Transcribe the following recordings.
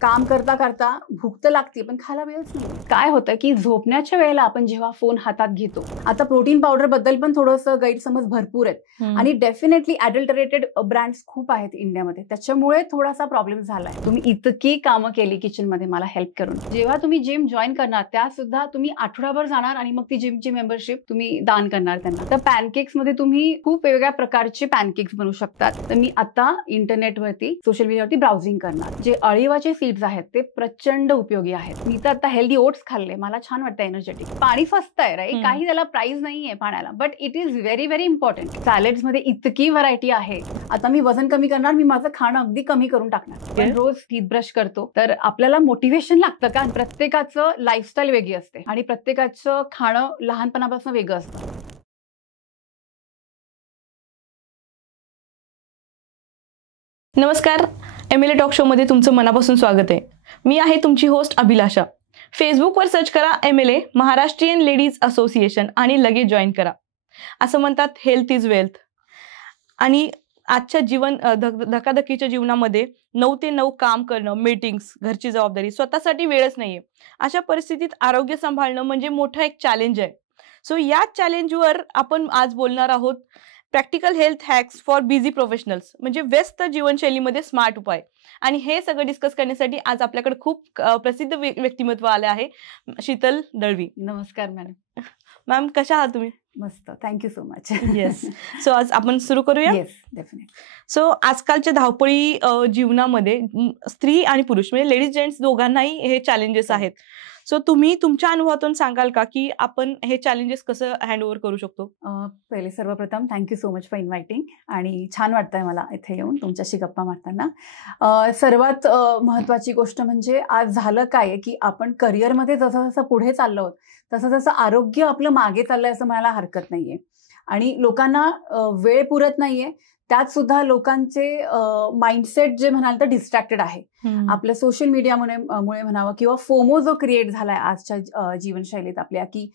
काम करता करता भूक तर लागते पण खायला वेळच नाही. काय होतं की झोपण्याच्या वेळेला आपण जेव्हा फोन हातात घेतो, आता प्रोटीन पावडर बद्दल पण थोडंसं गैरसमज भरपूर आहेत आणि डेफिनेटली ॲडल्टरेटेड ब्रँड्स खूप आहेत इंडियामध्ये, त्याच्यामुळे थोडासा प्रॉब्लेम झालाय. तुम्ही इतकी कामं केली किचनमध्ये मला हेल्प करून. जेव्हा तुम्ही जिम जॉईन करणार त्या सुद्धा तुम्ही आठवडाभर जाणार आणि मग ती जिमची मेंबरशिप तुम्ही दान करणार त्यांना. तर पॅनकेक्स मध्ये तुम्ही खूप वेगवेगळ्या प्रकारचे पॅनकेक्स बनवू शकतात. तर मी आता इंटरनेटवरती सोशल मीडियावरती ब्राउझिंग करणार. जे अळीवाचे सीड्स आहेत ते प्रचंड उपयोगी आहेत. मी तर आता हेल्दी ओट्स खाल्ले, मला छान वाटतं एनर्जेटिक. पाणी स्वस्त आहे राईट, काही त्याला प्राइस नाहीये पाण्याला, but it is very very important. Salads मध्ये इतकी व्हरायटी आहे. आता मी वजन कमी करणार, मी माझं खाणं अगदी कमी करून टाकणार. पण रोज टीथ ब्रश करतो तर आपल्याला मोटिवेशन लागतं का? प्रत्येकाचं लाईफस्टाईल वेगळी असते आणि प्रत्येकाचं खाणं लहानपणापासून वेगळं असतं. नमस्कार, MLA टॉक शो मध्ये तुमचं मनापासून स्वागत आहे. मी आहे तुमची होस्ट अभिलाषा. फेसबुकवर सर्च करा MLA महाराष्ट्रीयन लेडीज असोसिएशन आणि लगेच जॉईन करा. असं म्हणतात हेल्थ इज वेल्थ. आणि आजच्या धकाधकीच्या जीवनामध्ये 9 ते 9 काम करणं, मीटिंग्स, घरची जबाबदारी, स्वतःसाठी वेळच नाहीये. अशा परिस्थितीत आरोग्य सांभाळणं म्हणजे मोठं एक चॅलेंज आहे. सो या चॅलेंजवर आपण आज बोलणार आहोत. Practical health hacks for busy professionals, म्हणजे व्यस्त जीवनशैलीमध्ये स्मार्ट उपाय. आणि हे सगळं डिस्कस करण्यासाठी आज आपल्याकडे खूप प्रसिद्ध व्यक्तिमत्व आले आहे, शीतल दळवी. नमस्कार मॅडम. मॅम, कशा आहात तुम्ही? मस्त, thank you so much. Yes. So आज आपण सुरू करूया. Yes, definitely. सो आजकालच्या धावपळी जीवनामध्ये स्त्री आणि पुरुष म्हणजे लेडीज जेंट्स दोघांनाही हे चॅलेंजेस आहेत. सो तुम्ही तुमच्या अनुभवातून सांगाल का की आपण हे चॅलेंजेस कसं हँडओव्हर करू शकतो? पहिले सर्वप्रथम thank you so much for inviting आणि छान वाटतंय मला इथे येऊन तुमच्याशी गप्पा मारताना. सर्वात महत्त्वाची गोष्ट म्हणजे आज झालं काय की आपण करिअरमध्ये जसं जसं पुढे चाललो आहोत तसं जसं आरोग्य आपलं मागे चाललंय असं म्हणायला हरकत नाहीये. आणि लोकांना वेळ पुरत नाहीये, त्यात सुद्धा लोकांचे माइंडसेट जे म्हणाल तर डिस्ट्रॅक्टेड आहे. आपल्या सोशल मीडियामुळे म्हणावं किंवा फोमो जो क्रिएट झालाय आजच्या जीवनशैलीत आपल्या, की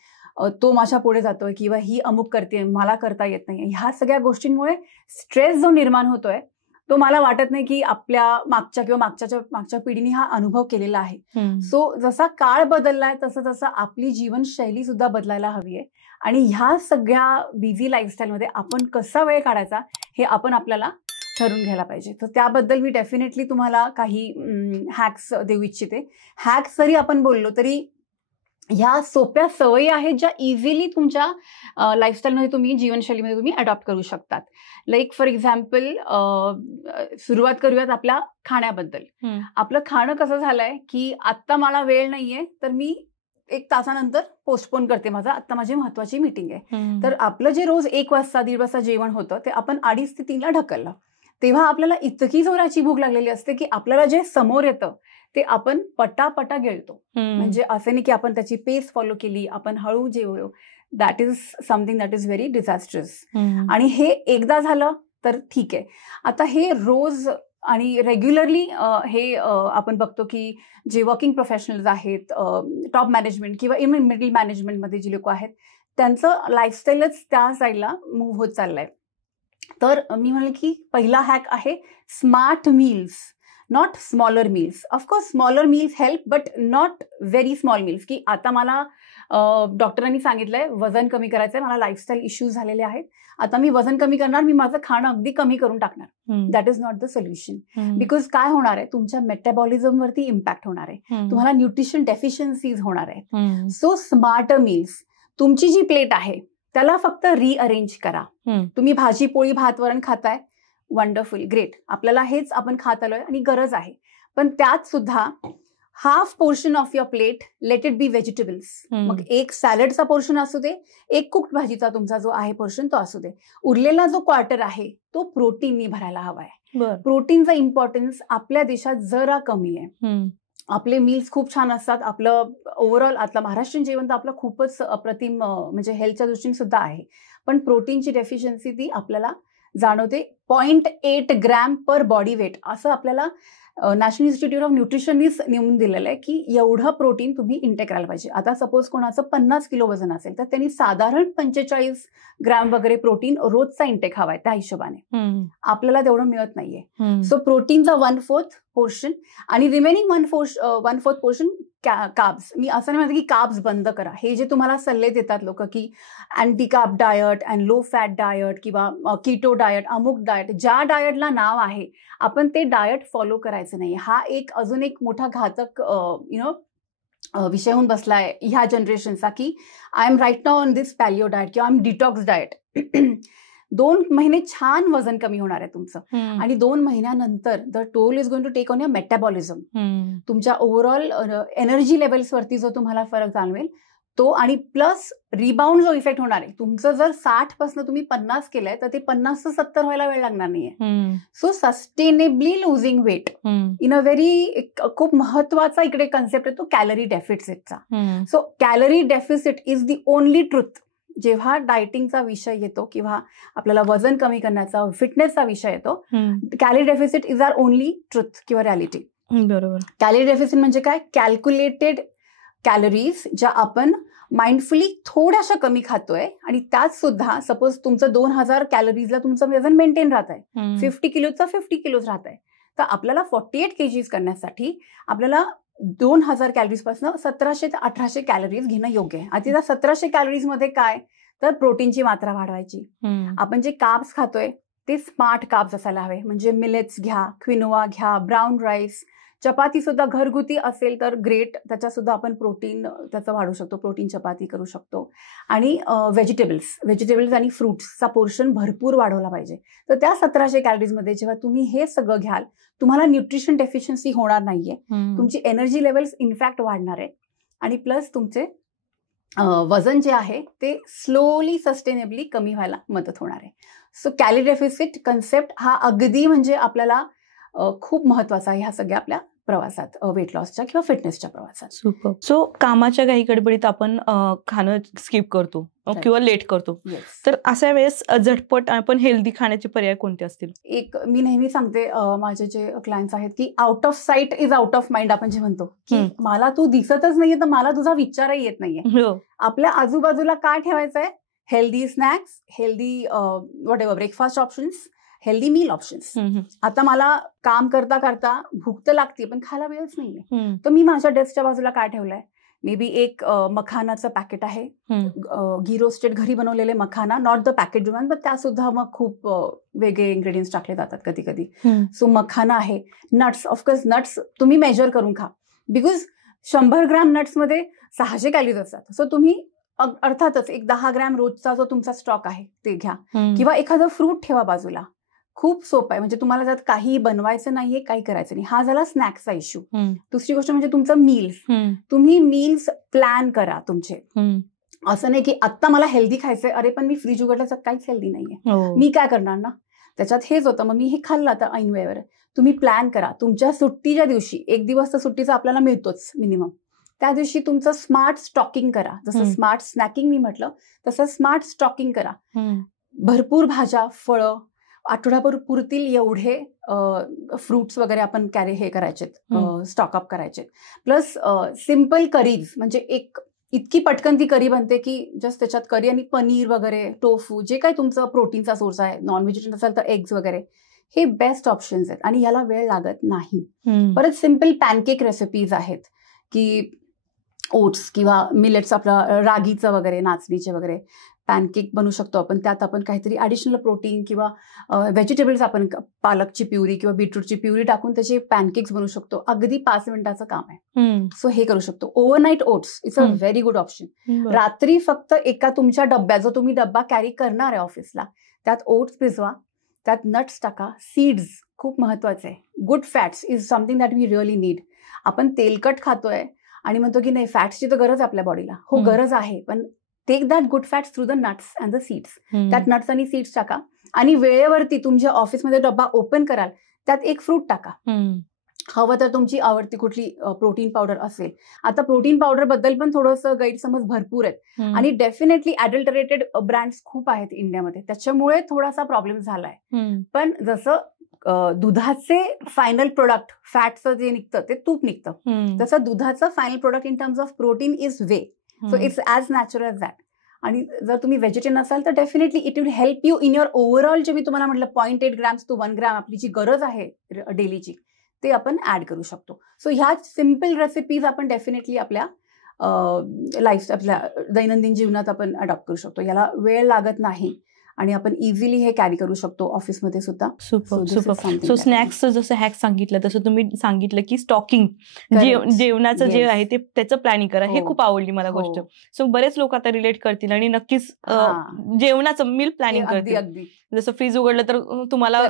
तो माझ्या पुढे जातोय किंवा ही अमुक करते, मला करता येत नाही, ह्या सगळ्या गोष्टींमुळे स्ट्रेस जो निर्माण होतोय तो मला वाटत नाही की आपल्या मागच्या पिढीने हा अनुभव केलेला आहे. सो जसा काळ बदललाय तसं तसं आपली जीवनशैली सुद्धा बदलायला हवी आहे. आणि ह्या सगळ्या बिझी लाईफस्टाईलमध्ये आपण कसा वेळ काढायचा हे आपण आपल्याला ठरवून घ्यायला पाहिजे. तर त्याबद्दल मी डेफिनेटली तुम्हाला काही हॅक्स देऊ इच्छिते. हॅक्स जरी आपण बोललो तरी ह्या सोप्या सवयी आहेत ज्या इझिली तुमच्या लाईफस्टाईलमध्ये तुम्ही जीवनशैलीमध्ये तुम्ही अडॉप्ट करू शकतात. लाईक फॉर एक्झाम्पल सुरुवात करूयात आपल्या खाण्याबद्दल. आपलं खाणं कसं झालंय की आत्ता मला वेळ नाहीये तर मी 1 तासानंतर पोस्टपोन करते माझा, आत्ता माझी महत्वाची मीटिंग आहे. तर आपलं जे रोज 1 वाजता 1:30 वाजता जेवण होतं ते आपण 2:30 ते 3ला ढकललं. तेव्हा आपल्याला इतकी जोराची भूक लागलेली असते की आपल्याला जे समोर येतं ते आपण पटापटा गिळतो. म्हणजे असं नाही की आपण त्याची पेस फॉलो केली, आपण हळू जेवलो. That is something that is very disastrous. आणि हे एकदा झालं तर ठीक आहे. आता हे रोज आणि रेग्युलरली हे आपण बघतो की जे वर्किंग प्रोफेशनल्स आहेत, टॉप मॅनेजमेंट किंवा इव्हन मिडल मॅनेजमेंटमध्ये जी लोक आहेत त्यांचं लाईफस्टाईलच त्या साईडला मूव्ह होत चाललंय. तर मी म्हणेल की पहिला हॅक आहे smart meals, not smaller meals. Of course smaller meals help but not very small meals. की आता मला डॉक्टरांनी सांगितलंय वजन कमी करायचंय, मला लाईफस्टाईल इश्यूज झालेले आहेत, आता मी वजन कमी करणार, मी माझं खाणं अगदी कमी करून टाकणार. That is not the solution. Because काय होणार आहे, तुमच्या मेटाबॉलिझमवरती इम्पॅक्ट होणार आहे, तुम्हाला न्यूट्रिशन डेफिशियन्सीज होणार आहेत. So smarter meals. तुमची जी प्लेट आहे त्याला फक्त रिअरेंज करा. तुम्ही भाजी पोळी भात वरण खाताय, वंडरफुल, ग्रेट, आपल्याला हेच आपण खात आलोय आणि गरज आहे. पण त्यात सुद्धा half portion of your plate let it be vegetables. मग एक सॅलडचा पोर्शन असू दे, एक कुक्ड भाजीचा तुमचा जो आहे पोर्शन तो असू दे. उरलेला जो क्वार्टर आहे तो प्रोटीननी भरायला हवाय. प्रोटीनचा इम्पॉर्टन्स आपल्या देशात जरा कमी आहे. आपले मील्स खूप छान असतात, आपलं ओव्हरऑल आपलं महाराष्ट्रीयन जेवण तर आपलं खूपच अप्रतिम म्हणजे हेल्थच्या दृष्टीने सुद्धा आहे. पण प्रोटीनची डेफिशियन्सी ती आपल्याला जाणवते. 0.8 ग्रॅम पर बॉडी वेट असं आपल्याला नॅशनल इन्स्टिट्यूट ऑफ न्यूट्रिशननीच नेमून दिलेलं आहे की एवढं प्रोटीन तुम्ही इंटेक करायला पाहिजे. आता सपोज कोणाचं 50 किलो वजन असेल तर त्यांनी साधारण 45 ग्रॅम वगैरे प्रोटीन रोजचा इंटेक हवाय त्या हिशोबाने. आपल्याला तेवढं मिळत नाहीये. सो प्रोटीनचा 1/4 पोर्शन आणि रिमेनिंग 1/4 पोर्शन कार्ब्स. मी असं नाही म्हणते की कार्ब्स बंद करा. हे जे तुम्हाला सल्ले देतात लोक की anti carb diet and low fat diet किंवा कीटो डायट, अमुक डायट, ज्या डायटला नाव आहे आपण ते डायट फॉलो करायचं नाही. हा अजून एक मोठा घातक विषय होऊन बसलाय ह्या जनरेशनचा की I am right now on this paleo diet किंवा आय एम डिटॉक्स डायट. 2 महिने छान वजन कमी होणार आहे तुमचं आणि 2 महिन्यानंतर the toll is going to take on your metabolism. तुमच्या ओव्हरऑल एनर्जी लेवल्स वरती जो तुम्हाला फरक जाणवेल तो आणि प्लस रिबाउंड जो इफेक्ट होणार आहे. तुमचं जर 60 पासून तुम्ही 50 केलंय तर ते 50 ते 70 व्हायला वेळ लागणार नाहीये. So sustainably losing weight in a very खूप महत्वाचा इकडे कन्सेप्ट आहे तो कॅलरी डेफिसिटचा. So calorie deficit is the only truth. जेव्हा डायटिंगचा विषय येतो किंवा आपल्याला वजन कमी करण्याचा फिटनेसचा विषय येतो, calorie deficit is are only truth किंवा रियालिटी. बरोबर. कॅलरी डेफिसिट म्हणजे काय? कॅल्क्युलेटेड कॅलरीज ज्या आपण माइंडफुली थोड्याशा कमी खातोय आणि त्यात सुद्धा सपोज तुमचं 2000 कॅलरीजला तुमचं वजन मेंटेन राहत आहे, 50 किलोचं 50 किलोच राहत आहे, तर आपल्याला 48 kgs करण्यासाठी आपल्याला 2000 कॅलरीज पासून 1700 ते 1800 कॅलरीज घेणं योग्य आहे. आता त्या 1700 कॅलरीज मध्ये काय तर प्रोटीनची मात्रा वाढवायची. आपण जे कार्ब्स खातोय ते स्मार्ट कार्ब्स असायला हवे. म्हणजे मिलेट्स घ्या, क्विनोआ घ्या, ब्राऊन राईस, चपाती सुद्धा घरगुती असेल तर ग्रेट, त्याच्या सुद्धा आपण प्रोटीन त्याचं वाढू शकतो, प्रोटीन चपाती करू शकतो. आणि व्हेजिटेबल्स आणि फ्रुट्सचा पोर्शन भरपूर वाढवला पाहिजे. तर त्या 1700 कॅलरीजमध्ये जेव्हा तुम्ही हे सगळं घ्याल तुम्हाला न्यूट्रिशन डेफिशियन्सी होणार नाहीये, तुमची एनर्जी लेवल्स इनफॅक्ट वाढणार आहे आणि प्लस तुमचे वजन जे आहे ते स्लोली सस्टेनेबली कमी व्हायला मदत होणार आहे. सो कॅलरी डेफिसिट कन्सेप्ट हा अगदी म्हणजे आपल्याला खूप महत्वाचा आहे ह्या सगळ्या आपल्या प्रवासात, वेट लॉसच्या किंवा फिटनेसच्या प्रवासात. सुपर. सो कामाच्या काही गडबडीत आपण खाणं स्किप करतो किंवा लेट करतो, तर अशा वेळेस झटपट आपण हेल्दी खाण्याचे पर्याय कोणते असतील? मी नेहमी सांगते माझे जे क्लायंट्स आहेत की out of site is out of mind. आपण जे म्हणतो की मला तू दिसतच नाहीये तर मला तुझा विचारही येत नाहीये. आपल्या आजूबाजूला काय ठेवायचंय? Healthy snacks, healthy whatever breakfast options, healthy meal options. आता मला काम करता करता भूक तर लागते पण खायला वेळच नाहीये, तर मी माझ्या डेस्कच्या बाजूला काय ठेवलंय? मे बी एक मखानाचं पॅकेट आहे, घी रोस्टेड घरी बनवलेले मखाना, नॉट द पॅकेट वन, पण त्या सुद्धा मग खूप वेगळे इन्ग्रेडियंट्स टाकले जातात कधी कधी. सो मखाना आहे. नट्स, ऑफकोर्स नट्स तुम्ही मेजर करून खा, बिकॉज 100 ग्रॅम नट्समध्ये 600 कॅलरीज असतात. सो तुम्ही अर्थातच एक 10 ग्रॅम रोजचा जो तुमचा स्टॉक आहे ते घ्या, किंवा एखादं फ्रूट ठेवा बाजूला. खूप सोपं आहे, म्हणजे तुम्हाला त्यात काही बनवायचं नाहीये, काही करायचं नाही. हा झाला स्नॅक्सचा इश्यू. दुसरी गोष्ट म्हणजे तुमचं मील्स. तुम्ही मील्स प्लॅन करा तुमचे. असं नाही की आता मला हेल्दी खायचंय, अरे पण मी फ्रीज उघडलं तर काहीच हेल्दी नाहीये, मी काय करणार ना. त्याच्यात हेच होतं, मग मी हे खाल्लं आता ऐन वेळेवर. तुम्ही प्लॅन करा तुमच्या सुट्टीच्या दिवशी, 1 दिवस तर सुट्टीचा आपल्याला मिळतोच मिनिमम, त्या दिवशी तुमचं स्मार्ट स्टॉकिंग करा. जसं स्मार्ट स्नॅकिंग मी म्हटलं तसं स्मार्ट स्टॉकिंग करा. भरपूर भाज्या, फळं, आठवड्याभर पुरतील एवढे फ्रुट्स वगैरे आपण हे करायचे, स्टॉकअप करायचे. प्लस सिम्पल करीज, म्हणजे एक इतकी पटकन ती करी बनते की जस्ट त्याच्यात करी आणि पनीर वगैरे, टोफू, जे काही तुमचं प्रोटीनचा सोर्स आहे, नॉन व्हेजिटेरियन असेल तर एग्स वगैरे, हे बेस्ट ऑप्शन्स आहेत आणि याला वेळ लागत नाही. परत सिम्पल पॅनकेक रेसिपीज आहेत की ओट्स किंवा मिलेट्स, आपलं रागीचं वगैरे, नाचणीचे वगैरे पॅनकेक बनवू शकतो आपण. त्यात आपण काहीतरी ॲडिशनल प्रोटीन किंवा व्हेजिटेबल्स, आपण पालकची प्युरी किंवा बीटरूटची प्युरी टाकून त्याचे पॅनकेक्स बनवू शकतो. अगदी 5 मिनिटाचं काम आहे. सो हे करू शकतो. Overnight oats it's a very good option. रात्री फक्त एका तुमच्या डब्यात, जो तुम्ही डब्बा कॅरी करणार आहे ऑफिसला, त्यात ओट्स भिजवा, त्यात नट्स टाका, सीड्स खूप महत्वाचे आहे. Good fats is something that we really need. आपण तेलकट खातोय आणि म्हणतो की नाही फॅट्सची तर गरज आहे आपल्या बॉडीला. हो, गरज आहे, पण take that good fats through the nuts and the seeds. त्यात नट्स आणि सीड्स टाका आणि वेळेवरती तुमच्या ऑफिसमध्ये डब्बा ओपन कराल, त्यात एक फ्रूट टाका. हवं तर तुमची आवडती कुठली प्रोटीन पावडर असेल. आता प्रोटीन पावडर बद्दल पण थोडंसं गैरसमज भरपूर आहेत आणि डेफिनेटली ॲडल्टरेटेड ब्रँड्स खूप आहेत इंडियामध्ये, त्याच्यामुळे थोडासा प्रॉब्लेम झालाय. पण जसं दुधाचे फायनल प्रोडक्ट फॅटचं जे निघतं ते तूप निघतं, तसं दुधाचं final product in terms of protein is way. So it's as natural as that. आणि जर तुम्ही व्हेजिटेरियन असाल तर definitely it will help you in your overall, जे मी तुम्हाला म्हटलं 0.8 grams to 1 gram आपली जी गरज आहे डेलीची ते आपण ऍड करू शकतो. सो ह्या सिम्पल रेसिपीज आपण डेफिनेटली आपल्या लाईफ, आपल्या दैनंदिन जीवनात आपण अडॉप्ट करू शकतो. याला वेळ लागत नाही आणि आपण इझिली हे कॅरी करू शकतो ऑफिसमध्ये सुद्धा. सो स्नॅक्सचं जसं हॅक सांगितलं तसं तुम्ही सांगितलं की स्टॉकिंग जेवणाचं जे आहे ते त्याचं प्लॅनिंग करा. हे खूप आवडली मला गोष्ट. सो बरेच लोक आता रिलेट करतील आणि नक्कीच जेवणाचं मील प्लॅनिंग करतील. जसं फ्रीज उघडलं तर तुम्हाला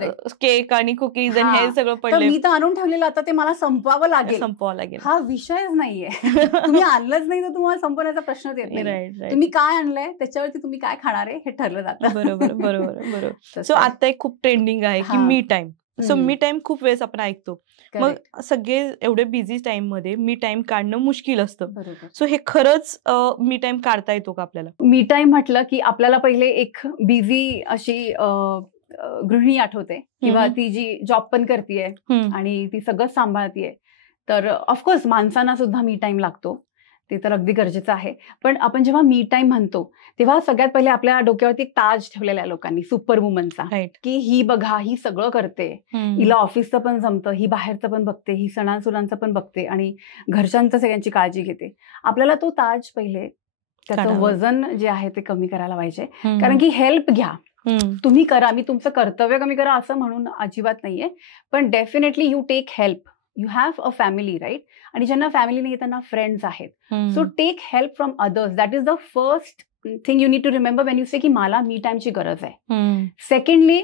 केक आणि कुकीज आणि हे सगळं पडलं. मी तर आणून ठेवलेलं, आता ते मला संपवावं लागेल. हा विषयच नाहीये. तुम्ही आणलंच नाही तर तुम्हाला संपवण्याचा प्रश्नच येत नाही. तुम्ही काय आणलंय त्याच्यावरती तुम्ही काय खाणार आहे हे ठरलं जातं. बरोबर. सो आता एक खूप ट्रेंडिंग आहे की me time. So me time खूप वेळेस आपण ऐकतो, मग सगळे एवढे बिझी टाइम मध्ये मी टाइम काढणं मुश्किल असतं. सो हे खरंच मी टाइम काढता येतो का आपल्याला? मी टाइम म्हटलं की आपल्याला पहिले एक बिझी अशी गृहिणी आठवते, किंवा ती जी जॉब पण करतेय आणि ती सगळं सांभाळतीये. तर ऑफकोर्स माणसांना सुद्धा मी टाइम लागतो, ते तर अगदी गरजेचं आहे. पण आपण जेव्हा मी टाइम म्हणतो तेव्हा सगळ्यात पहिले आपल्या डोक्यावरती ताज ठेवलेला आहे लोकांनी, सुपर वुमनचा, की ही बघा ही सगळं करते, हिला ऑफिसचं पण जमतं, ही बाहेरचं पण बघते, ही सणासुरांचं पण बघते आणि घरच्यांचं सगळ्यांची काळजी घेते. आपल्याला तो ताज पहिले त्याचं वजन जे आहे ते कमी करायला पाहिजे. कारण की हेल्प घ्या, तुम्ही करा, मी तुमचं कर्तव्य कमी करा असं म्हणून अजिबात नाहीये, पण definitely you take help. You have a family, right? आणि ज्यांना फॅमिली नाही त्यांना फ्रेंड्स आहेत. So take help from others. That is the first thing you need to remember when you say की मला मी टाइमची गरज आहे. सेकंडली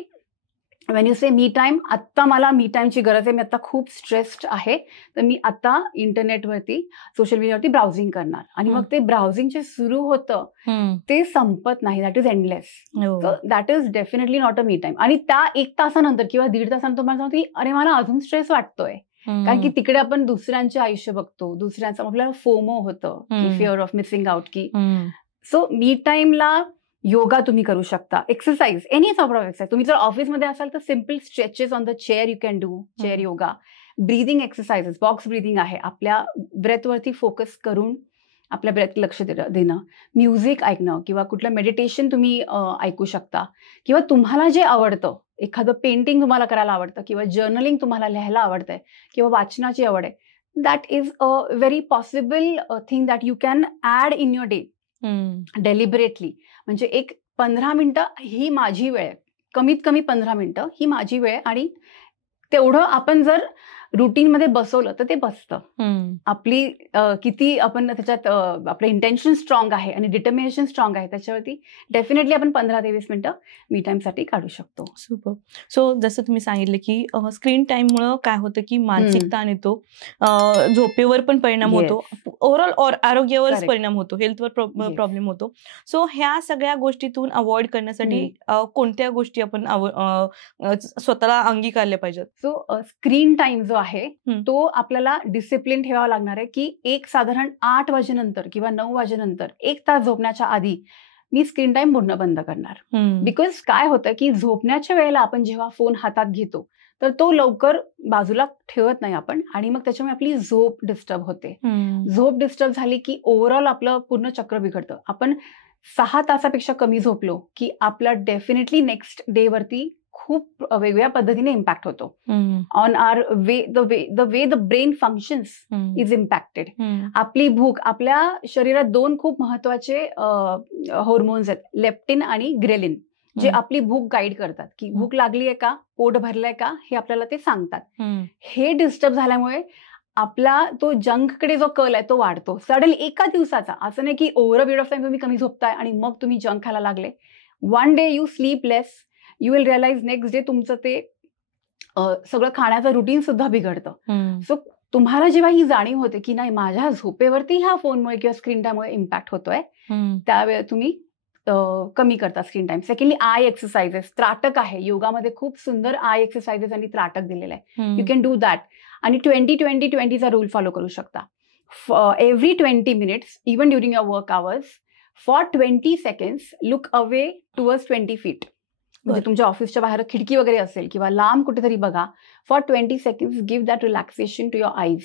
वेन यू से मी टाइम, आत्ता मला मी टाइमची गरज आहे, मी आता खूप स्ट्रेस्ड आहे, तर मी आता इंटरनेटवरती सोशल मीडियावरती ब्राउझिंग करणार. आणि मग ते ब्राउझिंग जे सुरू होतं ते संपत नाही, that is endless. That is definitely not a me time. आणि त्या 1 तासानंतर किंवा 1.5 तासानंतर तुम्हाला सांगतो की अरे मला अजून स्ट्रेस वाटतोय, कारण की तिकडे आपण दुसऱ्यांचे आयुष्य बघतो, दुसऱ्यांचं आपल्याला फोमो होतं, की फिअर ऑफ मिसिंग आउट की. सो मी टाइमला योगा तुम्ही करू शकता, exercise, any sort of exercise. तुम्ही जर ऑफिसमध्ये असाल तर simple stretches on the chair you can do, chair yoga. Breathing exercises, box breathing आहे, आपल्या ब्रेथवरती फोकस करून आपल्या ब्रेथ लक्ष देणं. म्युझिक ऐकणं किंवा कुठलं मेडिटेशन तुम्ही ऐकू शकता, किंवा तुम्हाला जे आवडतं, एखादं पेंटिंग तुम्हाला करायला आवडतं, किंवा जर्नलिंग तुम्हाला लिहायला आवडतंय, किंवा वाचनाची आवड आहे, that is a very possible thing that you can add in your day deliberately. म्हणजे एक 15 मिनिटं ही माझी वेळ आहे, कमीत कमी 15 मिनिटं ही माझी वेळ आहे. आणि तेवढं आपण जर रुटीनमध्ये बसवलं तर ते बसतं. आपली किती आपण त्याच्यात आपलं इंटेन्शन स्ट्रॉंग आहे आणि डिटर्मिनेशन स्ट्रॉंग आहे त्याच्यावरती डेफिनेटली आपण 15 ते 20 मिनिटं मी टाइमसाठी काढू शकतो. सुपर. सो जसं तुम्ही सांगितलं की स्क्रीन टाइममुळे काय होतं की मानसिक ताण येतो, झोपेवर पण परिणाम होतो, ओव्हरऑल आरोग्यावरच परिणाम होतो, हेल्थवर प्रॉब्लेम होतो. सो ह्या सगळ्या गोष्टीतून अवॉइड करण्यासाठी कोणत्या गोष्टी आपण स्वतःला अंगीकारल्या पाहिजेत? सो स्क्रीन टाइम जो आहे तो आपल्याला डिसिप्लिन ठेवावा लागणार आहे, की एक साधारण 8 वाजेनंतर किंवा 9 वाजेनंतर 1 तास झोपण्याच्या आधी मी स्क्रीन टाइम पूर्ण बंद करणार. बिकॉज काय होतं की झोपण्याच्या वेळेला आपण जेव्हा फोन हातात घेतो तर तो लवकर बाजूला ठेवत नाही आपण, आणि मग त्याच्यामुळे आपली झोप डिस्टर्ब होते. झोप डिस्टर्ब झाली की ओव्हरऑल आपलं पूर्ण चक्र बिघडतं. आपण 6 तासापेक्षा कमी झोपलो की आपला डेफिनेटली नेक्स्ट डे वरती खूप वेगवेगळ्या पद्धतीने इम्पॅक्ट होतो. On our way the brain functions is impacted. आपली भूक, आपल्या शरीरात 2 खूप महत्वाचे हॉर्मोन्स आहेत, लेप्टिन आणि ग्रेलिन, जे आपली भूक गाईड करतात की भूक लागली आहे का, पोट भरलंय का, हे आपल्याला ते सांगतात. हे डिस्टर्ब झाल्यामुळे आपला तो जंककडे जो कल आहे तो वाढतो सडनली एका दिवसाचा. असं नाही की over a period of time तुम्ही कमी झोपताय आणि मग तुम्ही जंक खायला लागले. One day you sleep less, you will realise next day तुमचं ते सगळं खाण्याचं रुटीन सुद्धा बिघडतं. सो तुम्हाला जेव्हा ही जाणीव होते की नाही माझ्या झोपेवरती ह्या फोनमुळे किंवा स्क्रीन टाइममुळे इम्पॅक्ट होतोय, त्यावेळेस तुम्ही कमी करता screen time. Secondly I exercises, त्राटक आहे योगामध्ये, खूप सुंदर आय एक्सरसाइजेस आणि त्राटक दिलेलं आहे, यू कॅन डू दॅट. आणि 20-20-20चा रूल फॉलो करू शकता. Every 20 minutes, even during your work hours, for 20 seconds look away towards 20 feet. म्हणजे तुमच्या ऑफिसच्या बाहेर खिडकी वगैरे असेल किंवा लांब कुठेतरी बघा. For 20 seconds give that relaxation to your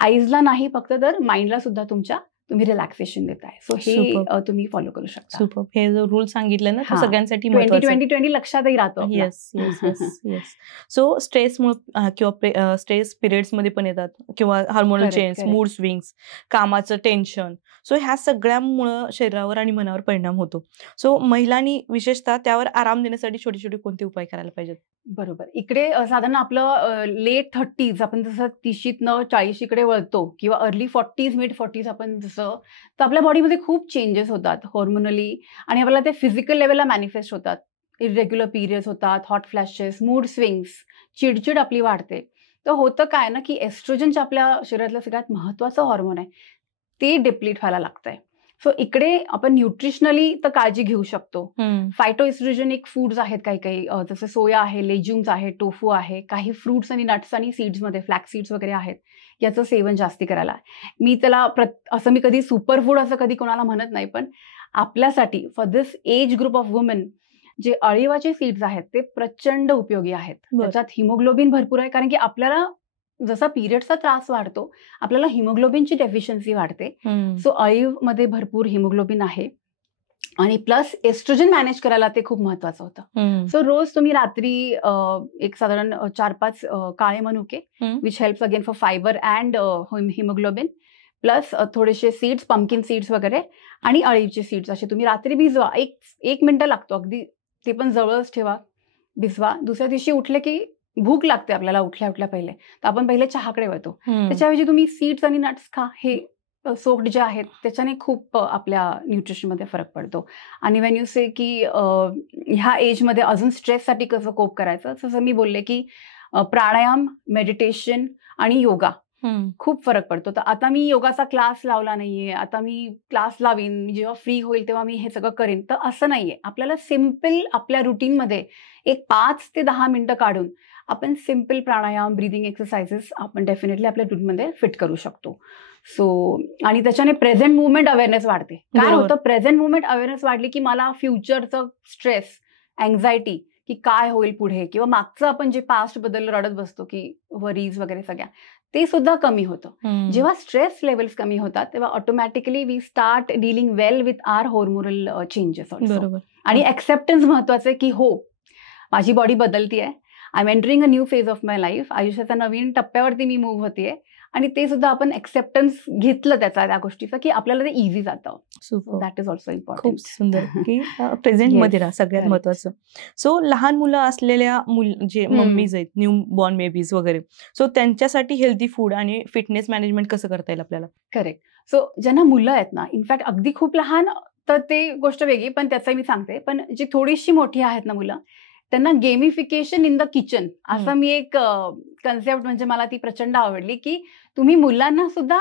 आईजला नाही फक्त तर माइंडला सुद्धा तुमच्या तुम्ही रिलॅक्सेशन देताय. सो हे तुम्ही फॉलो करू शकता. सुपर. हे जो रूल सांगितलं ना तो सगळ्यांसाठी 20-20-20 लक्षातही राहतो. Yes yes yes yes. So स्ट्रेसमुळे किंवा स्ट्रेस पिरियड्स मध्ये पण येतात किंवा हार्मोनल चेंज, मूड स्विंग्स, कामाचं टेन्शन. सो ह्या सगळ्यामुळं शरीरावर आणि मनावर परिणाम होतो. सो महिलांनी विशेषतः त्यावर आराम देण्यासाठी छोटे छोटे कोणते उपाय करायला पाहिजेत? बरोबर. इकडे साधारण आपलं लेट 30s आपण जसं 30शीतनं 40शीकडे वळतो किंवा अर्ली 40s मिड 40s आपण जसं, तर आपल्या बॉडीमध्ये खूप चेंजेस होतात हॉर्मोनली आणि आपल्याला ते फिजिकल लेवलला मॅनिफेस्ट होतात. इरेग्युलर पिरियड्स होतात, हॉट फ्लॅशेस, मूड स्विंग्स, चिडचिड आपली वाढते. तर होतं काय ना की एस्ट्रोजनच्या आपल्या शरीरातलं सगळ्यात महत्वाचं हॉर्मोन आहे ते डिप्लीट व्हायला लागतंय. सो इकडे आपण न्यूट्रिशनली तर काळजी घेऊ शकतो. फायटोइस्ट्रोजेनिक फूड्स आहेत काही काही, जसं सोया आहे, लेज्युम्स आहे, टोफू आहे, काही फ्रुट्स आणि नट्स आणि सीड्समध्ये फ्लॅक्स सीड्स वगैरे आहेत, याचं सेवन जास्ती करायला. मी त्याला असं मी कधी सुपर फूड असं कधी कोणाला म्हणत नाही, पण आपल्यासाठी for this age group of women जे अळीवाचे सीड्स आहेत ते प्रचंड उपयोगी आहेत. त्याच्यात हिमोग्लोबिन भरपूर आहे, कारण की आपल्याला जसा पिरियडचा त्रास वाढतो आपल्याला हिमोग्लोबिनची डेफिशियन्सी वाढते. सो अळीमध्ये भरपूर हिमोग्लोबिन आहे आणि प्लस एस्ट्रोजन मॅनेज करायला ते खूप महत्वाचं होतं. सो रोज तुम्ही रात्री एक साधारण 4-5 काळे मनुके which helps again for fibre and haemoglobin, plus थोडेसे सीड्स, पंपकिन सीड्स वगैरे आणि अळीचे सीड्स असे तुम्ही रात्री भिजवा. एक मिनिटं लागतो अगदी, ते पण जवळच ठेवा, भिजवा. दुसऱ्या दिवशी उठले की भूक लागते आपल्याला उठल्या पहिले, तर आपण पहिले चहाकडे वळतो. त्याच्याऐवजी तुम्ही सीड्स आणि नट्स खा, हे सोक्ड जे आहेत त्याच्याने खूप आपल्या न्यूट्रिशनमध्ये फरक पडतो. आणि वेन यू से की ह्या एजमध्ये अजून स्ट्रेससाठी कसं कोप करायचं, जसं मी बोलले की प्राणायाम, मेडिटेशन आणि योगा खूप फरक पडतो. तर आता मी योगाचा क्लास लावला नाहीये, आता मी क्लास लावीन, जेव्हा फ्री होईल तेव्हा मी हे सगळं करेन, तर असं नाहीये. आपल्याला सिम्पल आपल्या रुटीनमध्ये एक 5 ते 10 मिनिटं काढून आपण सिम्पल प्राणायाम, ब्रीदिंग एक्सरसाइजेस आपण डेफिनेटली आपल्या रुटीनमध्ये फिट करू शकतो. सो आणि त्याच्याने प्रेझेंट मुवमेंट अवेअरनेस वाढते. काय होतं, प्रेझेंट मुवमेंट अवेअरनेस वाढली की मला फ्युचरचं स्ट्रेस, अँझायटी की काय होईल पुढे, किंवा मागचं आपण जे पास्ट बद्दल रडत बसतो की वरीज वगैरे सगळ्या, ते सुद्धा कमी होतं. जेव्हा स्ट्रेस लेवल्स कमी होतात तेव्हा automatically we start dealing well with our hormonal changes. आणि एक्सेप्टन्स महत्वाचं आहे की हो, माझी बॉडी बदलतीये, I am entering a new phase of my life, आयुष्याच्या नवीन टप्प्यावरती मी मूव्ह होतीये, आणि ते सुद्धा आपण एक्सेप्टन्स घेतलं त्या गोष्टीचं की आपल्याला ते इझी जातं. That is also important. खूप सुंदर की प्रेझेंट मध्ये राहा, सगळ्यात महत्वाचं. सो लहान मुलं असलेल्या जे मम्मीज आहेत, न्यू बॉर्न बेबीज वगैरे, सो त्यांच्यासाठी हेल्दी फूड आणि फिटनेस मॅनेजमेंट कसं करता येईल आपल्याला? करेक्ट. सो ज्यांना मुलं आहेत ना, इनफॅक्ट अगदी खूप लहान तर ते गोष्ट वेगळी, पण त्याचं मी सांगते, पण जी थोडीशी मोठी आहेत ना मुलं, त्यांना गेमिफिकेशन इन द किचन असं मी एक कन्सेप्ट, म्हणजे मला ती प्रचंड आवडली, की तुम्ही मुलांना सुद्धा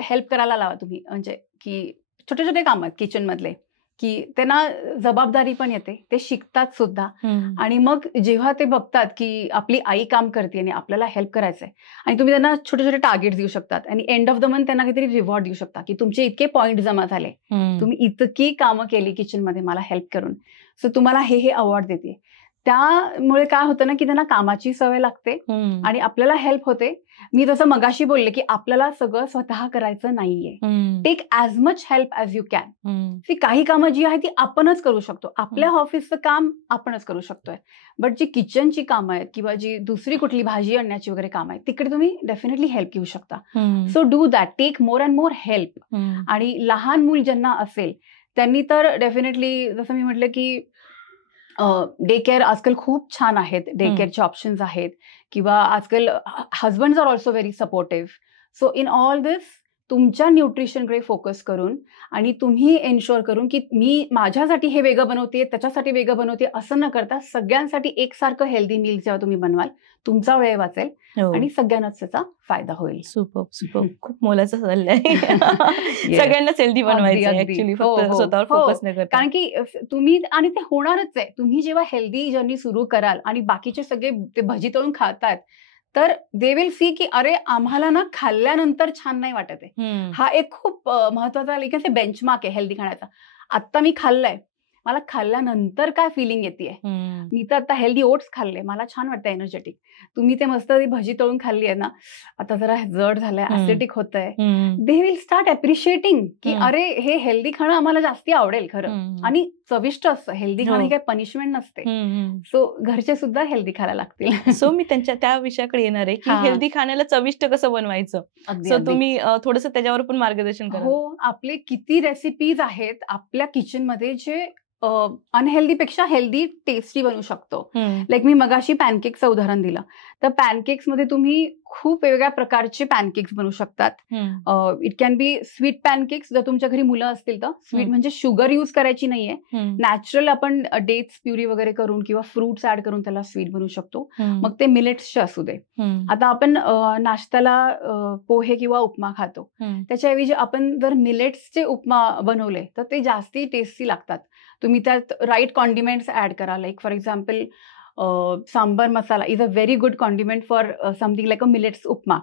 हेल्प करायला लावा तुम्ही, म्हणजे की छोटे छोटे काम आहेत किचन मधले, की त्यांना जबाबदारी पण येते, ते शिकतात सुद्धा. आणि मग जेव्हा ते बघतात की आपली आई काम करते आणि आपल्याला हेल्प करायचंय, आणि तुम्ही त्यांना छोटे छोटे टार्गेट देऊ शकतात आणि एंड ऑफ द मंथ त्यांना काहीतरी रिवॉर्ड देऊ शकता की तुमचे इतके पॉईंट जमा झाले, तुम्ही इतकी कामं केली किचनमध्ये मला हेल्प करून, सो तुम्हाला हे अवॉर्ड देते. त्यामुळे काय होतं ना की त्यांना कामाची सवय लागते आणि आपल्याला हेल्प होते. मी जसं मगाशी बोलले की आपल्याला सगळं स्वतः करायचं नाहीये. Take as much help as you can. ती काही कामं जी आहे ती आपणच करू शकतो, आपल्या ऑफिसचं काम आपणच करू शकतोय, बट जी किचनची कामं आहेत किंवा जी दुसरी कुठली भाजी आणण्याची वगैरे कामं आहेत तिकडे तुम्ही डेफिनेटली हेल्प घेऊ शकता. So do that, take more and more help. आणि लहान मूल ज्यांना असेल त्यांनी तर डेफिनेटली, जसं मी म्हटलं की डे केअर आजकाल खूप छान आहेत, डे केअरचे ऑप्शन्स आहेत, किंवा आजकाल husbands are also very supportive. So in all this तुमच्या न्यूट्रिशनकडे फोकस करून आणि तुम्ही एन्शुअर करून की मी माझ्यासाठी हे वेगळं बनवते, त्याच्यासाठी वेगळं बनवते असं न करता सगळ्यांसाठी एकसारखं हेल्दी मील जेव्हा तुम्ही बनवाल, तुमचा वेळ वाचेल आणि सगळ्यांनाच त्याचा फायदा होईल. सुपर सुपर, खूप मोलाचा सल्ला आहे. सगळ्यांनाच हेल्दी बनवायचं ऍक्च्युअली, फक्त स्वतःवर फोकस नाही करता. कारण की तुम्ही, आणि ते होणारच आहे, तुम्ही जेव्हा हेल्दी जर्नी सुरू कराल आणि बाकीचे सगळे ते भजी तळून खातात, तर दे विल सी की अरे आम्हाला ना खाल्ल्यानंतर छान नाही वाटत आहे. हा एक खूप महत्वाचा बेंचमार्क आहे हेल्दी खाण्याचा. आत्ता मी खाल्लंय मला खाल्ल्यानंतर काय फिलिंग येते. मी तर आता हेल्दी ओट्स खाल्ले, मला छान वाटतं, एनर्जेटिक. तुम्ही ते मस्त भजी तळून खाल्ली आहे ना, आता जरा जड झालंय, ऍसिडिक होतंय, दे विल स्टार्ट अप्रिशिएटिंग की अरे हे हेल्दी खाणं आम्हाला जास्ती आवडेल खरं, आणि चविष्ट असतं. हेल्दी खाणं ही काही पनिशमेंट नसते. सो घरचे सुद्धा हेल्दी खायला लागतील. सो मी त्या विषयाकडे येणार आहे की हेल्दी खाण्याला चविष्ट कसं बनवायचं. सो तुम्ही थोडंसं त्याच्यावर पण मार्गदर्शन करा. हो, आपले किती रेसिपीज आहेत आपल्या किचन मध्ये जे अनहेल्दी पेक्षा हेल्दी टेस्टी बनवू शकतो. लाईक मी मगाशी पॅनकेकचं उदाहरण दिलं, तर पॅनकेक्स मध्ये तुम्ही खूप वेगवेगळ्या प्रकारचे पॅनकेक्स बनवू शकतात. It can be sweet pancakes, जर तुमच्या घरी मुलं असतील तर. स्वीट म्हणजे शुगर युज करायची नाहीये, नॅचरल आपण डेट्स प्युरी वगैरे करून किंवा फ्रुट्स ऍड करून त्याला स्वीट बनवू शकतो. मग ते मिलेट्सचे असू दे. आता आपण नाश्त्याला पोहे किंवा उपमा खातो, त्याच्याऐवजी आपण जर मिलेट्सचे उपमा बनवले तर ते जास्ती टेस्टी लागतात. तुम्ही त्यात राईट कॉन्डिमेंट्स ऍड करा. Like for example sambar masala is a very good condiment for something like a millets upma.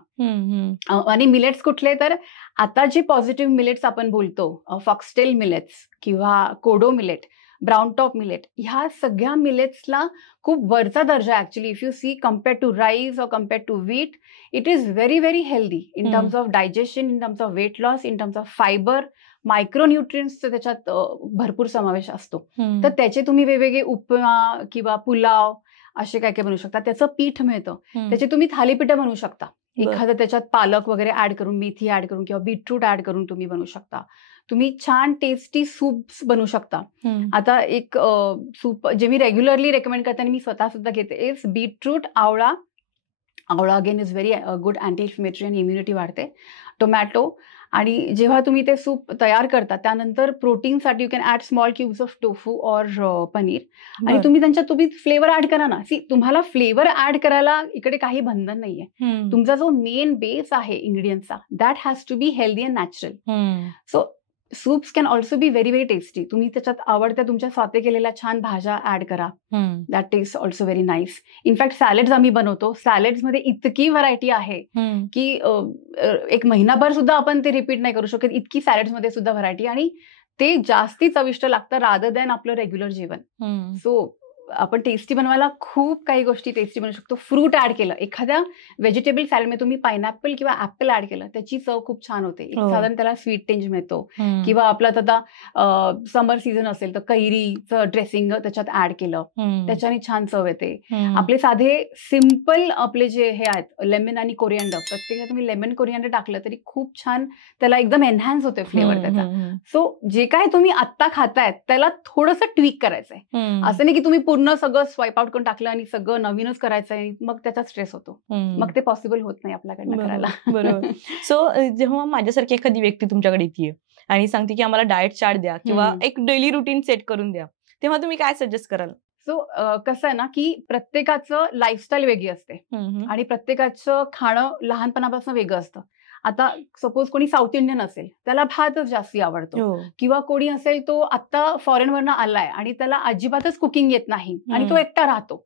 आणि मिलेट्स कुठले, तर आता जे पॉझिटिव्ह मिलेट्स आपण बोलतो, फॉक्सटेल मिलेट्स किंवा kodo millet, brown top millet, ह्या सगळ्या मिलेट्सला खूप वरचा दर्जा actually. If you see compared to rice और compared to wheat, it is very very healthy in terms of digestion, in terms of weight loss, in terms of fibre, मायक्रोन्यूट्रिएंट्सचा त्याच्यात भरपूर समावेश असतो. तर त्याचे तुम्ही वेगवेगळे उपमा किंवा पुलाव असे काय काय बनवू शकता. त्याचं पीठ मिळतं, त्याचे तुम्ही थालीपीठं बनवू शकता. एखादं त्याच्यात पालक वगैरे ऍड करून, मेथी ऍड करून किंवा बीटरूट ऍड करून तुम्ही बनवू शकता. तुम्ही छान टेस्टी सूप्स बनवू शकता. आता एक सूप जे मी रेग्युलरली रेकमेंड करते आणि मी स्वतः सुद्धा घेते, इज बीटरूट, आवळा. आवळा again is very good anti inflammatory आणि इम्युनिटी वाढते. टोमॅटो. आणि जेव्हा तुम्ही ते सूप तयार करता त्यानंतर प्रोटीनसाठी you can add small cubes of tofu और पनीर. आणि तुम्ही फ्लेवर ऍड करा ना. सी, तुम्हाला फ्लेवर ऍड करायला इकडे काही बंधन नाहीये. तुमचा जो मेन बेस आहे इंग्रेडियंटचा, that has to be healthy and natural. So soups can also be very very tasty. तुम्ही त्याच्यात आवडत्या तुमच्या स्वतः केलेल्या छान भाज्या ऍड करा. That taste also very nice. In fact salads आम्ही बनवतो. सॅलेड्स मध्ये इतकी व्हरायटी आहे की एक महिनाभर सुद्धा आपण ते रिपीट नाही करू शकत, इतकी सॅलेड्स मध्ये सुद्धा व्हरायटी, आणि ते जास्ती चविष्ट लागतं रादर दॅन आपलं रेग्युलर जेवण. सो आपण टेस्टी बनवायला खूप काही गोष्टी टेस्टी बनवू शकतो. फ्रूट ऍड केलं, एखाद्या व्हेजिटेबल सॅलडमध्ये तुम्ही पायनॅपल किंवा ऍपल ऍड केलं, त्याची चव खूप छान होते. साधारण त्याला स्वीट टेंज मिळतो. किंवा आपला आता समर सीझन असेल तर कैरीचं ड्रेसिंग त्याच्यात ऍड केलं, त्याच्याने छान चव येते. आपले साधे सिम्पल आपले जे हे आहेत लेमन आणि कोरिअँडर, प्रत्येकात तुम्ही लेमन कोरिअँडर टाकलं तरी खूप छान त्याला एकदम एनहान्स होते फ्लेवर त्याचा. सो जे काय तुम्ही आत्ता खातायत त्याला थोडंसं ट्विक करायचंय. असं नाही की तुम्ही पूर्ण सगळं स्वाईप आउट करून टाकलं आणि सगळं नवीनच करायचं आहे, मग त्याचा स्ट्रेस होतो. मग ते पॉसिबल होत नाही आपल्याकडनं करायला. बरोबर. सो जेव्हा माझ्यासारखी एखादी व्यक्ती तुमच्याकडे येते आणि सांगते की आम्हाला डाएट चार्ट द्या किंवा एक डेली रुटीन सेट करून द्या, तेव्हा तुम्ही काय सजेस्ट कराल? सो कसं आहे ना की प्रत्येकाचं लाईफस्टाईल वेगळी असते आणि प्रत्येकाचं खाणं लहानपणापासून वेगळं असतं. आता सपोज कोणी साऊथ इंडियन असेल, त्याला भातच जास्ती आवडतो. किंवा कोणी असेल तो आता फॉरेनवरनं आलाय आणि त्याला अजिबातच कुकिंग येत नाही आणि तो एकटा राहतो.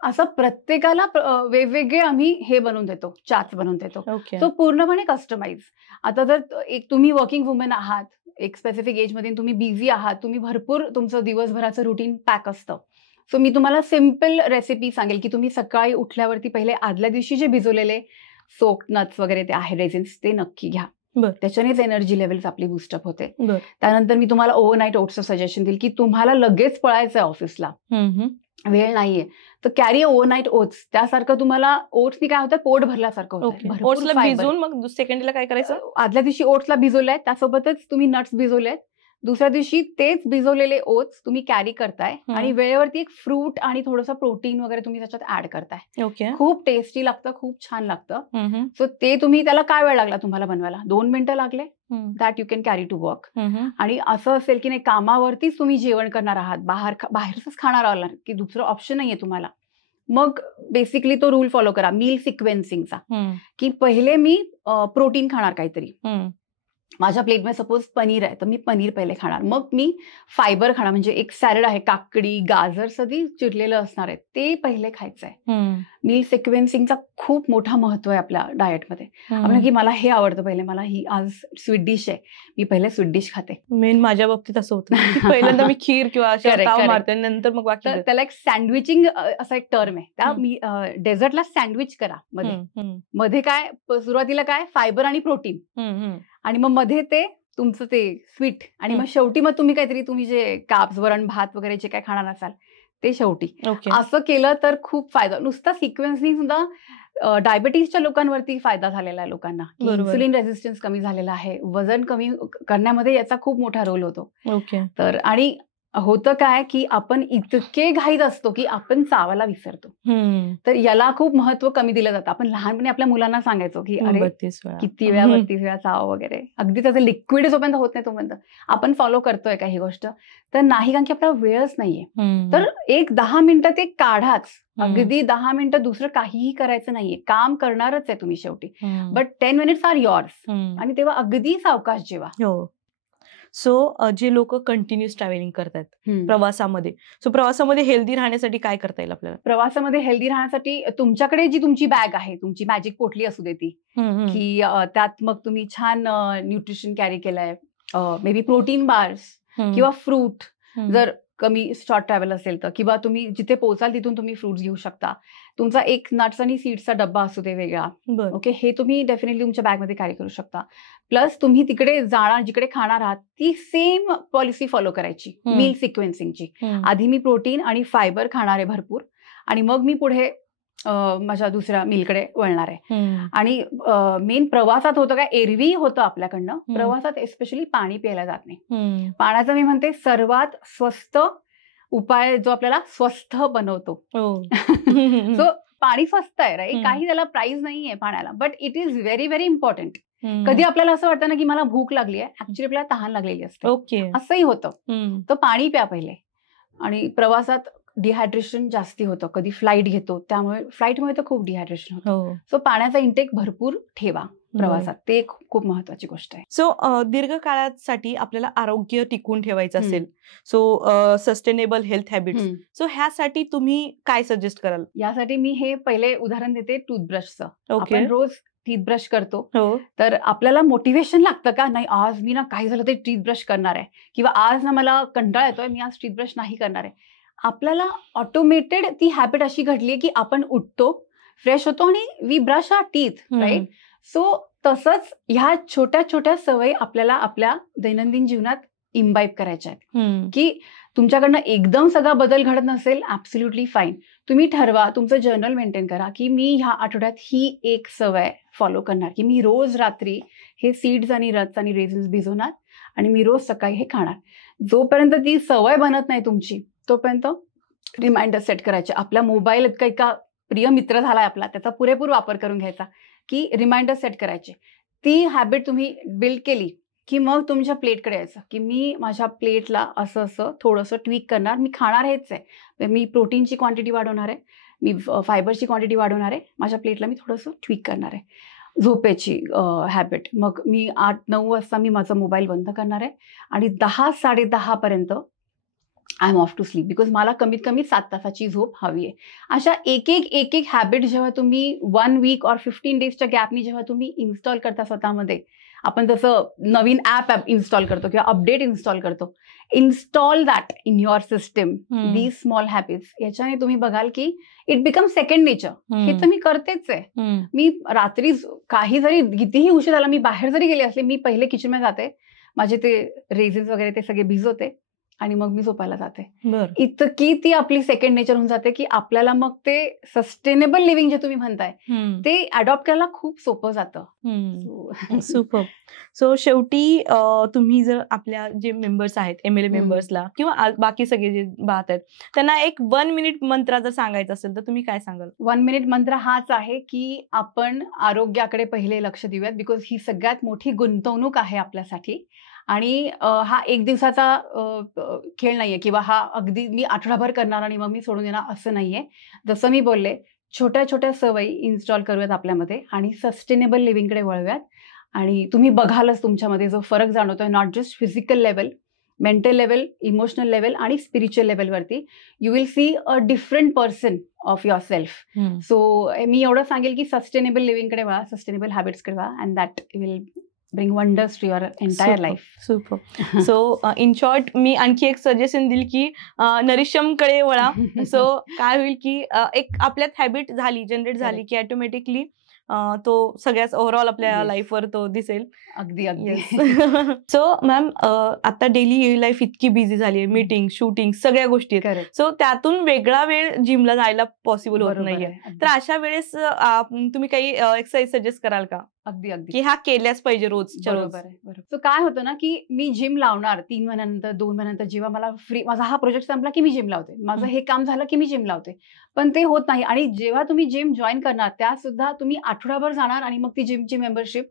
असं प्रत्येकाला वेगवेगळे आम्ही हे बनवून देतो, चार्ट बनवून देतो. सो पूर्णपणे कस्टमाइज. आता जर एक तुम्ही वर्किंग वुमेन आहात, एक स्पेसिफिक एज मध्ये तुम्ही बिझी आहात, तुम्ही भरपूर तुमचं दिवसभराचं रुटीन पॅक असतं. सो मी तुम्हाला सिम्पल रेसिपी सांगेल की तुम्ही सकाळी उठल्यावरती पहिले आदल्या दिवशी जे भिजवलेले सोक्ड नट्स वगैरे ते आहे रेझिन्स, ते नक्की घ्या. त्याच्यानेच एनर्जी लेवल्स आपली बुस्टअप होते. त्यानंतर मी तुम्हाला ओव्हरनाईट ओट्सचं सजेशन देईल की तुम्हाला लगेच पळायचंय ऑफिसला, वेळ नाहीये, तर कॅरी ओव्हरनाईट ओट्स. त्यासारखं तुम्हाला ओट्सनी काय होतं, पोट भरल्यासारखं होतं. ओट्सला भिजवून मग सेकंडला काय करायचं? आदल्या दिवशी ओट्सला भिजवलंय, त्यासोबतच तुम्ही नट्स भिजवलेत, दुसऱ्या दिवशी तेच भिजवलेले ओट्स तुम्ही कॅरी करताय आणि वेळेवरती एक फ्रूट आणि थोडंसं प्रोटीन वगैरे तुम्ही त्याच्यात ऍड करताय. खूप टेस्टी लागतं, खूप छान लागतं. सो ते तुम्ही, त्याला काय वेळ लागला तुम्हाला बनवायला? 2 मिनिटं लागले. That you can carry to work. आणि असं असेल की नाही कामावरतीच तुम्ही जेवण करणार आहात, बाहेरच खाणार आहात की दुसरं ऑप्शन नाहीये तुम्हाला, मग बेसिकली तो रूल फॉलो करा मील सिक्वेन्सिंगचा, की पहिले मी प्रोटीन खाणार काहीतरी, माझ्या प्लेटमध्ये सपोज पनीर आहे तर मी पनीर पहिले खाणार, मग मी फायबर खाणार, म्हणजे एक सॅलड आहे, काकडी गाजर सगळी चिरलेलं असणार आहे ते पहिले खायचं आहे. मील सिक्वेन्सिंगचा खूप मोठा महत्व आहे आपल्या डाएटमध्ये. आपण की मला हे आवडतं पहिले, मला ही आज स्वीट डिश आहे, मी पहिले स्वीट डिश खाते. मेन माझ्या बाबतीत असं होतं, पहिल्यांदा मी खीर किंवा ताव मारते नंतर मग बाकी. त्याला एक सँडविचिंग असा एक टर्म आहे, त्या मी डेझर्टला सँडविच करा. मध्ये काय सुरुवातीला काय फायबर आणि प्रोटीन, आणि मग मध्ये ते तुमचं ते स्वीट, आणि मग शेवटी मग तुम्ही काहीतरी तुम्ही जे काप्स वरण भात वगैरे जे काय खाणार असाल ते शेवटी. असं केलं तर खूप फायदा. नुसता सिक्वेन्सनी सुद्धा डायबिटीसच्या लोकांवरती फायदा झालेला आहे लोकांना. इन्सुलिन रेझिस्टन्स कमी झालेला आहे, वजन कमी करण्यामध्ये याचा खूप मोठा रोल होतो. तर आणि होतं काय की आपण इतके घाईत असतो की आपण चावायला विसरतो. तर याला खूप महत्व कमी दिलं जातं. आपण लहानपणी आपल्या मुलांना सांगायचो की अरे किती वेळा 32 वेळा चाव वगैरे, अगदी त्याचं लिक्विड जोपर्यंत होत नाही तोपर्यंत. आपण फॉलो करतोय का ही गोष्ट? तर नाही, कारण की आपला वेळच नाहीये. तर एक 10 मिनिटं ते काढाच, अगदी 10 मिनिटं दुसरं काहीही करायचं नाहीये, काम करणारच आहे तुम्ही शेवटी, बट 10 मिनिट्स आर युअर्स. आणि तेव्हा अगदी सावकाश जेवा. सो जे लोक कंटिन्युअस ट्रॅव्हलिंग करतात प्रवासामध्ये, सो प्रवासामध्ये हेल्दी राहण्यासाठी काय करता येईल आपल्याला? प्रवासामध्ये हेल्दी राहण्यासाठी तुमच्याकडे जी तुमची बॅग आहे, तुमची मॅजिक पोटली असू दे ती, की त्यात मग तुम्ही छान न्यूट्रिशन कॅरी केलंय, मे बी प्रोटीन बार्स किंवा फ्रूट, जर कमी शॉर्ट ट्रॅव्हल असेल तर, किंवा तुम्ही जिथे पोहोचाल तिथून तुम्ही फ्रुट्स घेऊ शकता. तुमचा एक नट्स आणि सीड्सचा डब्बा असू दे वेगळा, ओके, हे तुम्ही डेफिनेटली तुमच्या बॅगमध्ये कॅरी करू शकता. प्लस तुम्ही तिकडे जाणार, जिकडे खाणार आहात ती सेम पॉलिसी फॉलो करायची मील सिक्वेन्सिंगची. आधी मी प्रोटीन आणि फायबर खाणार आहे भरपूर, आणि मग मी पुढे माझ्या दुसऱ्या मीलकडे वळणार आहे. आणि मेन प्रवासात होतं काय, एरवी होतं आपल्याकडनं, प्रवासात एस्पेशली पाणी प्यायला जात नाही. पाण्याचा मी म्हणते सर्वात स्वस्त उपाय जो आपल्याला स्वस्थ बनवतो. सो पाणी स्वस्त आहे, राईट, काही त्याला प्राइस नाहीये पाण्याला, but it is very very important. कधी आपल्याला असं वाटतं ना की मला भूक लागली आहे, ऍक्च्युली आपल्याला तहान लागलेली असते, असंही होतं. तर पाणी प्या पहिले. आणि प्रवासात डिहायड्रेशन जास्ती होतं, कधी फ्लाईट घेतो त्यामुळे, फ्लाईटमुळे तर खूप डिहायड्रेशन होतं. सो पाण्याचा इंटेक भरपूर ठेवा प्रवासात, ते खूप महत्वाची गोष्ट आहे. सो दीर्घकाळासाठी आपल्याला आरोग्य टिकून ठेवायचं असेल, so sustainable health habits, so ह्यासाठी तुम्ही काय सजेस्ट कराल? यासाठी मी हे पहिले उदाहरण देते टूथब्रशचं. आपण रोज टीथब्रश करतो, तर आपल्याला मोटिवेशन लागतं का, नाही आज मी ना काही झालं तरी टीथब्रश करणार आहे, किंवा आज ना मला कंटाळा येतोय मी आज टीथब्रश नाही करणार आहे. आपल्याला ऑटोमेटेड ती हॅबिट अशी घडली की आपण उठतो, फ्रेश होतो आणि we brush our teeth, right. So तसंच ह्या छोट्या छोट्या सवयी आपल्याला आपल्या दैनंदिन जीवनात इम्बाईब करायच्या आहेत. की तुमच्याकडनं एकदम सगळा बदल घडत नसेल, ऍब्सोल्युटली फाईन. तुम्ही ठरवा, तुमचं जर्नल मेंटेन करा की मी ह्या आठवड्यात ही एक सवय फॉलो करणार, की मी रोज रात्री हे सीड्स आणि रत्स आणि रेझिन्स भिजवणार आणि मी रोज सकाळी हे खाणार. जोपर्यंत ती सवय बनत नाही तुमची तोपर्यंत रिमाइंडर सेट करायचे. आपला मोबाईल इतका प्रिय मित्र झालाय आपला, त्याचा पुरेपूर वापर करून घ्यायचा, की रिमाइंडर सेट करायचे. ती हॅबिट तुम्ही बिल्ड केली की मग तुमच्या प्लेटकडे यायचं, की मी माझ्या प्लेटला असं असं थोडंसं ट्विक करणार, मी खाणार हेच आहे, मी प्रोटीनची क्वांटिटी वाढवणार आहे, मी फायबरची क्वांटिटी वाढवणार आहे, माझ्या प्लेटला मी थोडंसं ट्विक करणार आहे. झोपेची हॅबिट, मग मी 8-9 वाजता मी माझा मोबाईल बंद करणार आहे आणि 10-10:30 पर्यंत I am off to sleep, because मला कमीत कमी 7 तासाची झोप हवी आहे. अशा एक एक हॅबिट जेव्हा तुम्ही 1 वीक और 15 डेजच्या गॅपनी जेव्हा तुम्ही इन्स्टॉल करता स्वतःमध्ये, आपण जसं नवीन ॲप इन्स्टॉल करतो किंवा अपडेट इन्स्टॉल करतो, install that in your system, these small habits. याच्याने तुम्ही बघाल की इट बिकम सेकंड नेचर. हे तर मी करतेच आहे. मी रात्री काही जरी कितीही उशीर झाला, मी बाहेर जरी गेले असले, मी पहिले किचनमध्ये जाते, माझे ते रेझिन्स वगैरे ते सगळे भिजवते आणि मग मी झोपायला जाते. इतकी ती आपली सेकंड नेचर होऊन जाते की आपल्याला मग ते सस्टेनेबल लिव्हिंग जे तुम्ही म्हणताय ते अडॉप्ट करायला खूप सोपं जातं. सुपर. सो शेवटी तुम्ही जर आपल्या जे मेंबर्स आहेत, MLA मेंबर्सला किंवा बाकी सगळे जे पाहत आहेत, त्यांना एक 1 मिनिट मंत्र जर सांगायचं असेल तर तुम्ही काय सांगाल? 1 मिनिट मंत्र हाच आहे की आपण आरोग्याकडे पहिले लक्ष देऊयात, बिकॉज ही सगळ्यात मोठी गुंतवणूक आहे आपल्यासाठी. आणि हा एक दिवसाचा खेळ नाहीये किंवा हा अगदी मी आठवडाभर करणार आणि मग मी सोडून देणार असं नाहीये. जसं मी बोलले, छोट्या छोट्या सवयी इन्स्टॉल करूयात आपल्यामध्ये आणि सस्टेनेबल लिव्हिंगकडे वळूयात आणि तुम्ही बघालच तुमच्यामध्ये जो फरक जाणवतोय, not just physical level, mental level, emotional level आणि स्पिरिच्युअल लेवलवरती, you will see a different person of yourself. So मी एवढं सांगेल की सस्टेनेबल लिव्हिंगकडे वळा, सस्टेनेबल हॅबिट्सकडे वळा, and that will bring wonders to your entire life. Super. So in short मी आणखी एक सजेशन दिल की नरिशमकडे वळा. सो काय होईल की एक आपल्यात हॅबिट झाली, जनरेट झाली की ऑटोमॅटिकली तो सगळ्याच ओव्हरऑल आपल्या लाईफवर तो दिसेल. अगदी अगदी. सो मॅम आता डेली लाईफ इतकी बिझी झाली आहे, मीटिंग, शूटिंग, सगळ्या गोष्टी आहेत. सो त्यातून वेगळा वेळ जिमला जायला पॉसिबल होत नाहीये. तर अशा वेळेस तुम्ही काही एक्सरसाइज सजेस्ट कराल का? अगदी अगदी की ह्या केल्याच पाहिजे रोज. बरोबर. सो काय होतं ना की मी जिम लावणार 3 महिन्यानंतर, 2 महिन्यानंतर, जेव्हा मला फ्री, माझा हा प्रोजेक्ट संपला की मी जिम लावते, माझं हे काम झालं की मी जिम लावते, पण ते होत नाही. आणि जेव्हा तुम्ही जिम जॉईन करणार त्या सुद्धा तुम्ही आठवडाभर जाणार आणि मग ती जिमची मेंबरशिप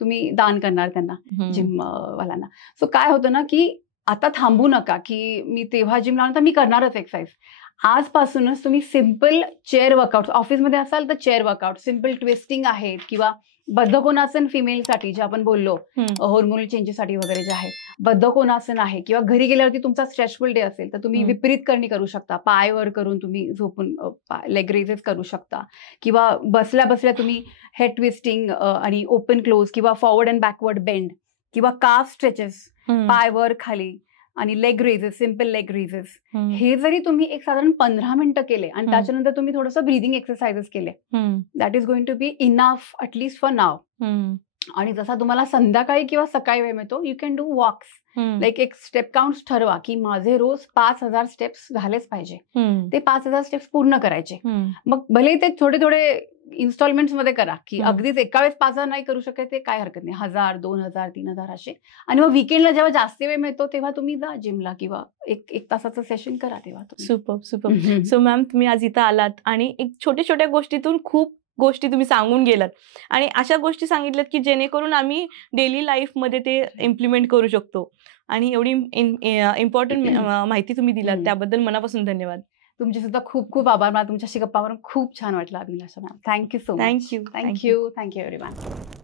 तुम्ही दान करणार त्यांना, जिम वाल्यांना. सो काय होतं ना की आता थांबू नका की मी तेव्हा जिम लावणार तर मी करणारच एक्सरसाइज. आजपासूनच तुम्ही सिम्पल चेअर वर्कआउट, ऑफिसमध्ये असाल तर चेअर वर्कआउट, सिम्पल ट्विस्टिंग आहेत, किंवा बद्धकोनासन फिमेलसाठी जे आपण बोललो, हॉर्मोनल चेंजेससाठी वगैरे जे आहे, बद्धकोनासन आहे, किंवा घरी गेल्यावरती तुमचा स्ट्रेचफुल डे असेल तर तुम्ही विपरीत करणी करू शकता, पाय वर करून तुम्ही झोपून लेग रेजेस करू शकता, किंवा बसल्या बसल्या तुम्ही हेड ट्विस्टिंग आणि ओपन क्लोज, किंवा फॉरवर्ड अँड बॅकवर्ड बेंड, किंवा काफ स्ट्रेचेस, पाय वर खाली, आणि leg raises, simple leg raises, हे जरी तुम्ही एक साधारण 15 मिनिटं केले आणि त्याच्यानंतर तुम्ही थोडंसं ब्रीदिंग एक्सरसाइजेस केले, that is going to be enough at least for now. आणि जसा तुम्हाला संध्याकाळी किंवा सकाळी वेळ मिळतो, you can do walks. Like एक स्टेप काउंट ठरवा की माझे रोज 5,000 स्टेप्स झालेच पाहिजे, ते 5,000 स्टेप्स पूर्ण करायचे. मग भले ते थोडे थोडे इन्स्टॉलमेंट्स मध्ये करा, की अगदीच एका वेळेस 5,000 नाही करू शकत, ते काय हरकत नाही, 1,000, 2,000, 3,000 असे. आणि मग विकेंडला जेव्हा जास्त वेळ मिळतो तेव्हा तुम्ही जा जिमला, किंवा एक तासाचं सेशन करा तेव्हा. सुपर. सो मॅम तुम्ही आज इथं आलात आणि एक छोट्या छोट्या गोष्टीतून खूप गोष्टी तुम्ही सांगून गेलात, आणि अशा गोष्टी सांगितल्यात की जेणेकरून आम्ही डेली लाईफमध्ये ते इम्प्लिमेंट करू शकतो. आणि एवढी इम्पॉर्टंट माहिती तुम्ही दिलात त्याबद्दल मनापासून धन्यवाद. तुमचे सुद्धा खूप खूप आभार. मला तुमच्याशी गप्पा मारून खूप छान वाटलं Abhilasha ma'am. Thank you so much. Thank you everyone.